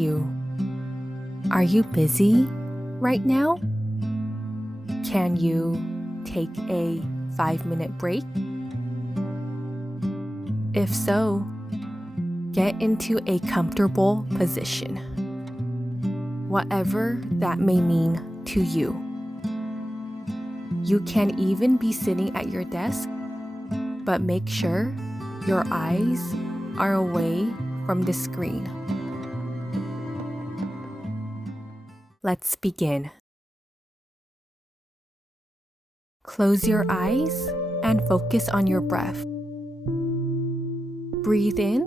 you? Are you busy right now? Can you take a 5-minute break? If so, get into a comfortable position, whatever that may mean to you. You can even be sitting at your desk, but make sure your eyes are away from the screen. Let's begin. Close your eyes and focus on your breath. Breathe in.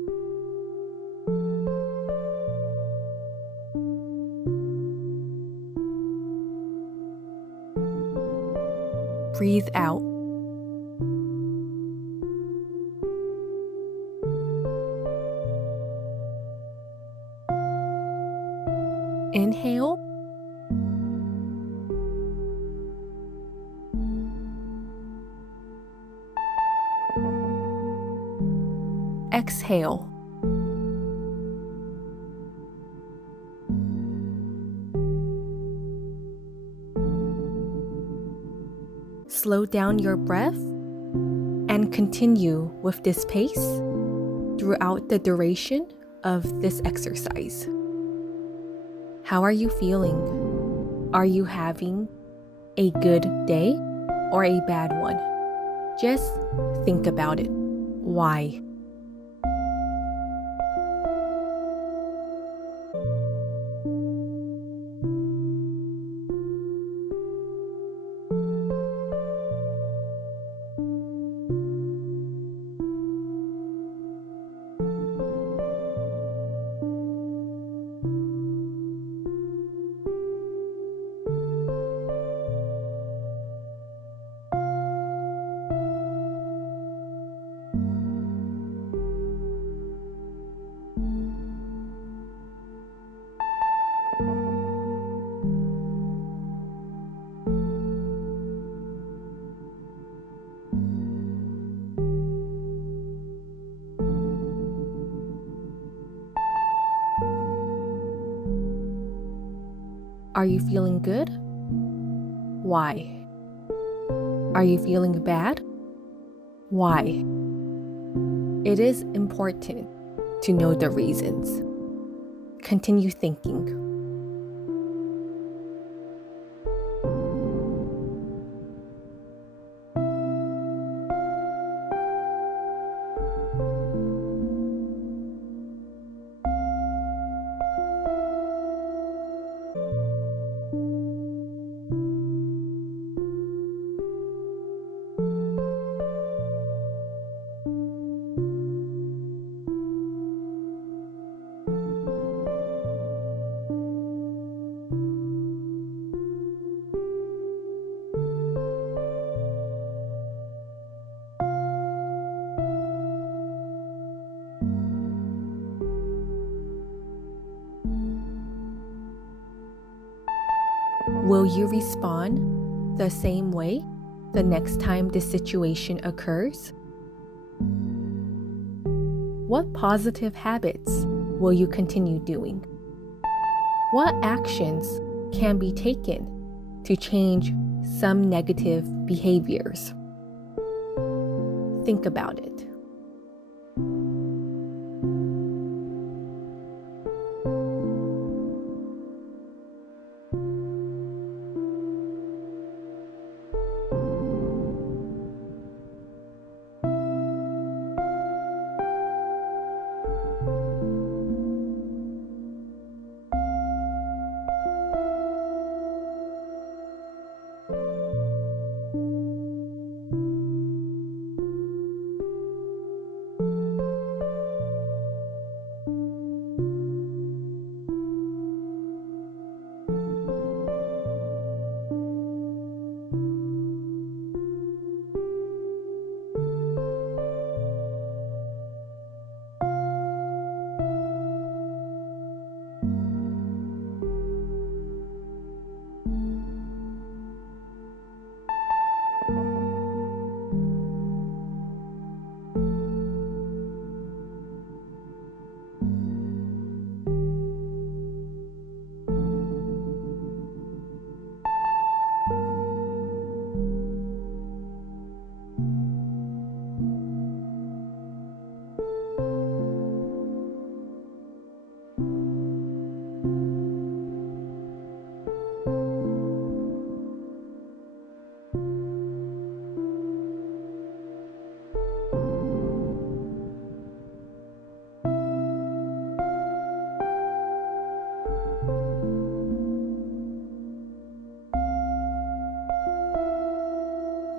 Breathe out. Inhale. Exhale. Slow down your breath and continue with this pace throughout the duration of this exercise. How are you feeling? Are you having a good day or a bad one? Just think about it. Why? Are you feeling good? Why? Are you feeling bad? Why? It is important to know the reasons. Continue thinking. Will you respond the same way the next time this situation occurs? What positive habits will you continue doing? What actions can be taken to change some negative behaviors? Think about it.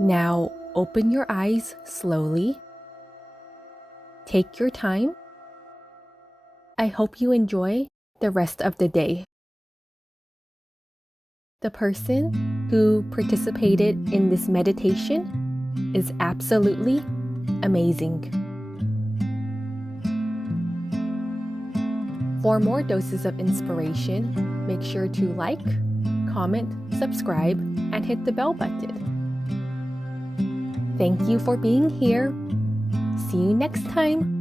Now open your eyes slowly. Take your time. I hope you enjoy the rest of the day. The person who participated in this meditation is absolutely amazing. For more doses of inspiration, make sure to like, comment, subscribe, and hit the bell button. Thank you for being here. See you next time.